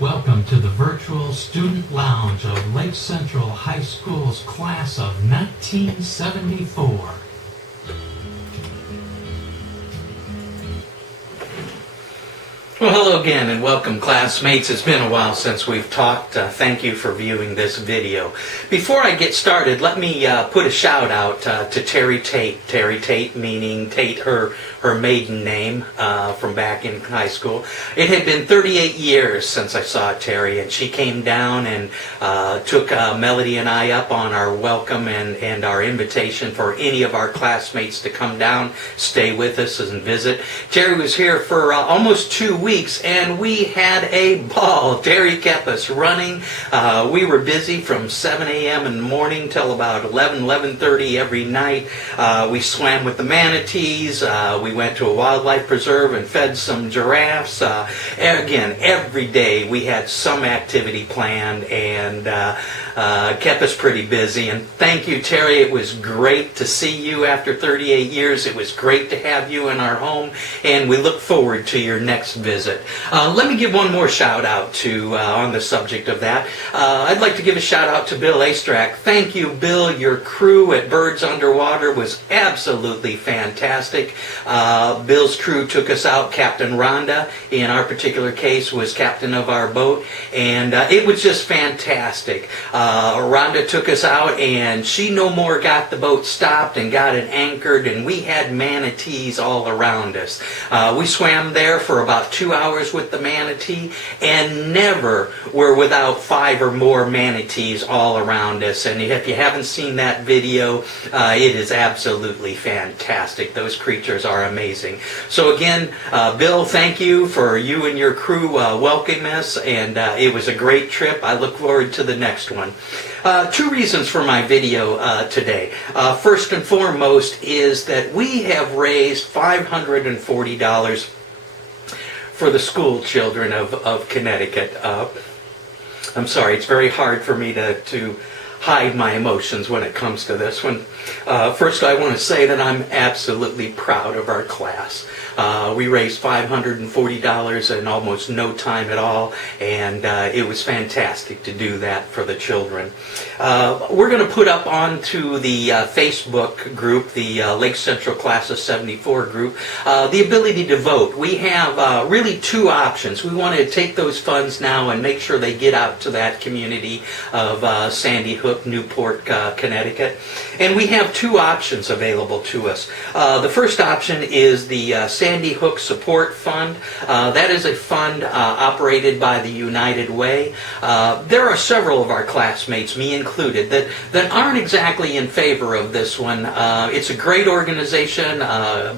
Welcome to the virtual student lounge of Lake Central High School's class of 1974. Well, hello again and welcome, classmates. It's been a while since we've talked. Thank you for viewing this video. Before I get started, let me put a shout out to Terry Tate. Terry Tate, meaning Tate, her maiden name from back in high school. It had been 38 years since I saw Terry, and she came down and took Melody and I up on our welcome and our invitation for any of our classmates to come down, stay with us and visit. Terry was here for almost 2 weeks, and we had a ball. Terry kept us running. We were busy from 7 a.m. in the morning till about 11:30 every night. We swam with the manatees. We went to a wildlife preserve and fed some giraffes. Again, every day we had some activity planned, and kept us pretty busy. And thank you, Terry. It was great to see you after 38 years. It was great to have you in our home, and we look forward to your next visit. Let me give one more shout out to on the subject of that. I'd like to give a shout out to Bill Astrack. Thank you, Bill. Your crew at Birds Underwater was absolutely fantastic. Bill's crew took us out. Captain Rhonda, in our particular case, was captain of our boat, and it was just fantastic. Rhonda took us out, and she no more got the boat stopped and got it anchored, and we had manatees all around us. We swam there for about 2 hours with the manatee, and never were without 5 or more manatees all around us. And if you haven't seen that video, it is absolutely fantastic. Those creatures are amazing. So again, Bill, thank you for you and your crew welcoming us, and it was a great trip. I look forward to the next one. 2 reasons for my video today. First and foremost is that we have raised $540 for the school children of Connecticut. I'm sorry, it's very hard for me to hide my emotions when it comes to this one. First, I want to say that I'm absolutely proud of our class. We raised $540 in almost no time at all, and it was fantastic to do that for the children. We're going to put up onto the Facebook group, the Lake Central Class of 74 group, the ability to vote. We have really 2 options. We want to take those funds now and make sure they get out to that community of Sandy Hook, Newport, Connecticut. And we have 2 options available to us. The first option is the Sandy Hook Support Fund. That is a fund operated by the United Way. There are several of our classmates, me included, that aren't exactly in favor of this one. It's a great organization.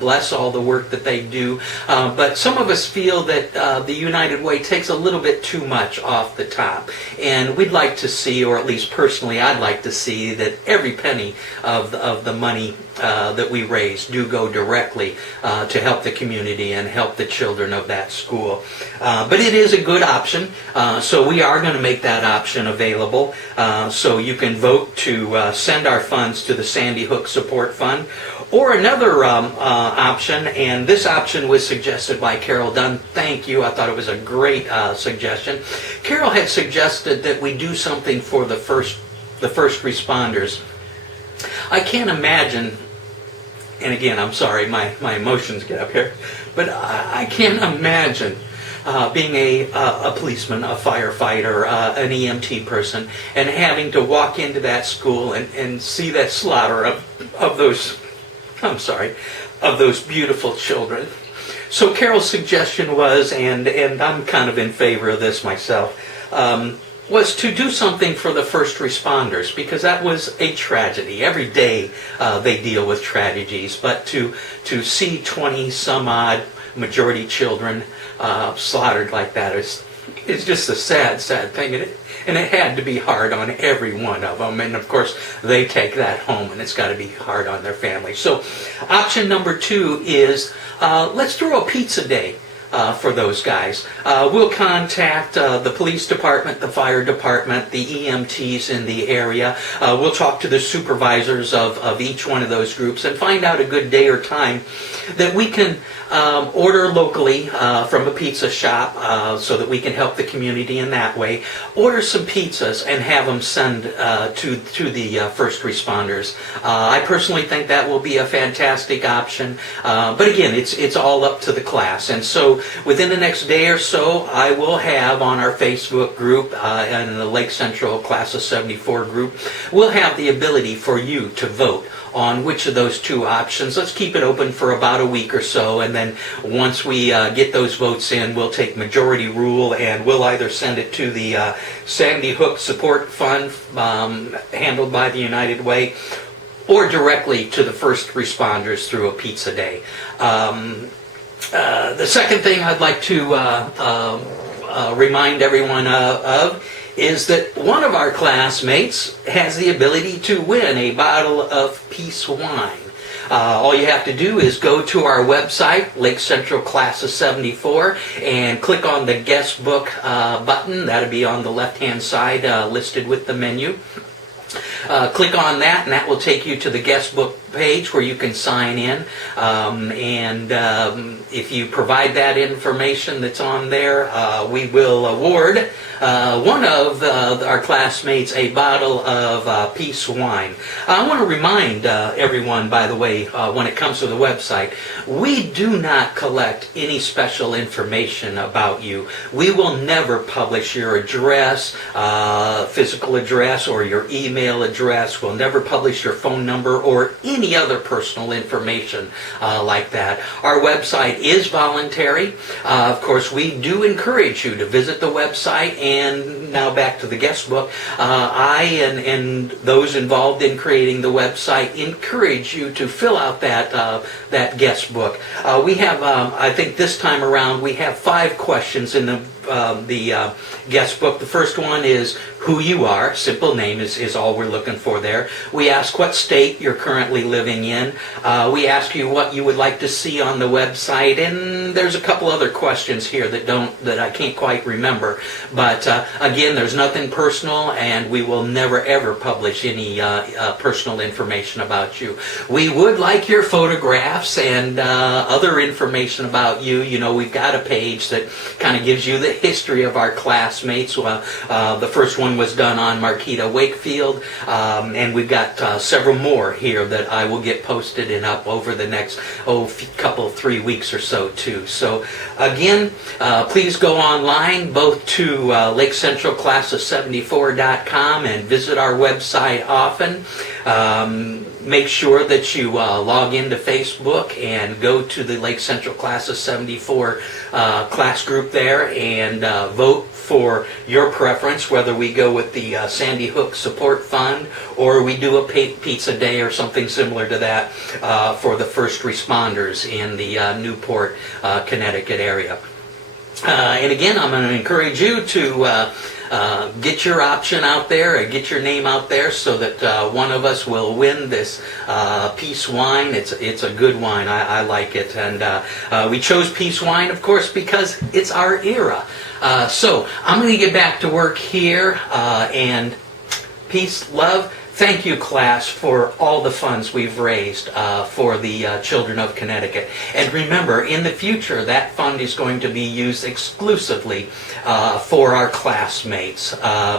Bless all the work that they do. But some of us feel that the United Way takes a little bit too much off the top. And we'd like to see, or at least personally I'd like to see, that every penny of the money that we raise do go directly to help the community and help the children of that school. But it is a good option, so we are going to make that option available. So you can vote to send our funds to the Sandy Hook Support Fund. Or another option, and this option was suggested by Carol Dunn. Thank you. I thought it was a great suggestion. Carol had suggested that we do something for the first responders. I can't imagine, and again, I'm sorry, my emotions get up here, but I can't imagine being a policeman, a firefighter, an EMT person, and having to walk into that school and see that slaughter of those, of those beautiful children. So Carol's suggestion was, and I'm kind of in favor of this myself, was to do something for the first responders, because that was a tragedy. Every day they deal with tragedies, but to see 20 some odd majority children slaughtered like that is just a sad thing. And it had to be hard on every one of them. And of course, they take that home, and it's got to be hard on their family. So option number 2 is let's throw a pizza day for those guys. We'll contact the police department, the fire department, the EMTs in the area. We'll talk to the supervisors of each one of those groups and find out a good day or time that we can order locally from a pizza shop so that we can help the community in that way. Order some pizzas and have them send to the first responders. I personally think that will be a fantastic option. But again, it's all up to the class. And so within the next day or so, I will have on our Facebook group and the Lake Central Class of 74 group, we'll have the ability for you to vote on which of those two options. Let's keep it open for about a week or so, and then once we get those votes in, we'll take majority rule, and we'll either send it to the Sandy Hook Support Fund handled by the United Way, or directly to the first responders through a pizza day. The second thing I'd like to remind everyone of is that one of our classmates has the ability to win a bottle of peace wine. All you have to do is go to our website, Lake Central Class of 74, and click on the guest book button. That'll be on the left-hand side listed with the menu. Click on that, and that will take you to the guest book page where you can sign in. If you provide that information that's on there, we will award one of our classmates a bottle of peace wine. I want to remind everyone, by the way, when it comes to the website, we do not collect any special information about you. We will never publish your address, physical address, or your email address. We'll never publish your phone number or any other personal information like that. Our website is voluntary. Of course, we do encourage you to visit the website, and now back to the guest book. I and those involved in creating the website encourage you to fill out that guest book. We have, I think this time around, we have 5 questions in the guest book. The first one is who you are. Simple name is all we're looking for there. We ask what state you're currently living in. We ask you what you would like to see on the website, and there's a couple other questions here that I can't quite remember. But again, there's nothing personal, and we will never ever publish any personal information about you. We would like your photographs and other information about you. You know, we've got a page that kind of gives you the history of our classmates. The first one was done on Marquita Wakefield, and we've got several more here that I will get posted and up over the next couple, 3 weeks or so too. So again, please go online both to LakeCentralClass of74.com and visit our website often. Make sure that you log into Facebook and go to the Lake Central Class of 74 class group there and vote for your preference, whether we go with the Sandy Hook Support Fund or we do a pizza day or something similar to that for the first responders in the Newport, Connecticut area. And again, I'm going to encourage you to get your option out there, or get your name out there, so that one of us will win this peace wine. It's a good wine. I like it, and we chose peace wine, of course, because it's our era. So I'm going to get back to work here, and peace, love. Thank you, class, for all the funds we've raised for the children of Connecticut. And remember, in the future, that fund is going to be used exclusively for our classmates,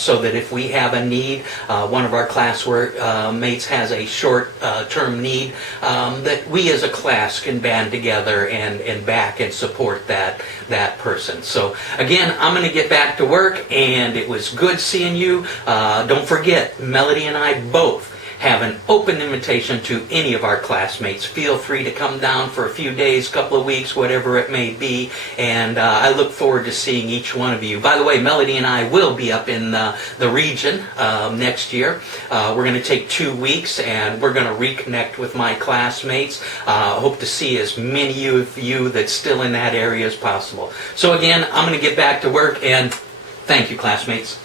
so that if we have a need, one of our classmates has a short-term need, that we as a class can band together and back and support that person. So again, I'm going to get back to work, and it was good seeing you. Don't forget, Melody and I both have an open invitation to any of our classmates. Feel free to come down for a few days, couple of weeks, whatever it may be, and I look forward to seeing each one of you. By the way, Melody and I will be up in the region next year. We're going to take 2 weeks, and we're going to reconnect with my classmates. Hope to see as many of you that's still in that area as possible. So again, I'm going to get back to work, and thank you, classmates.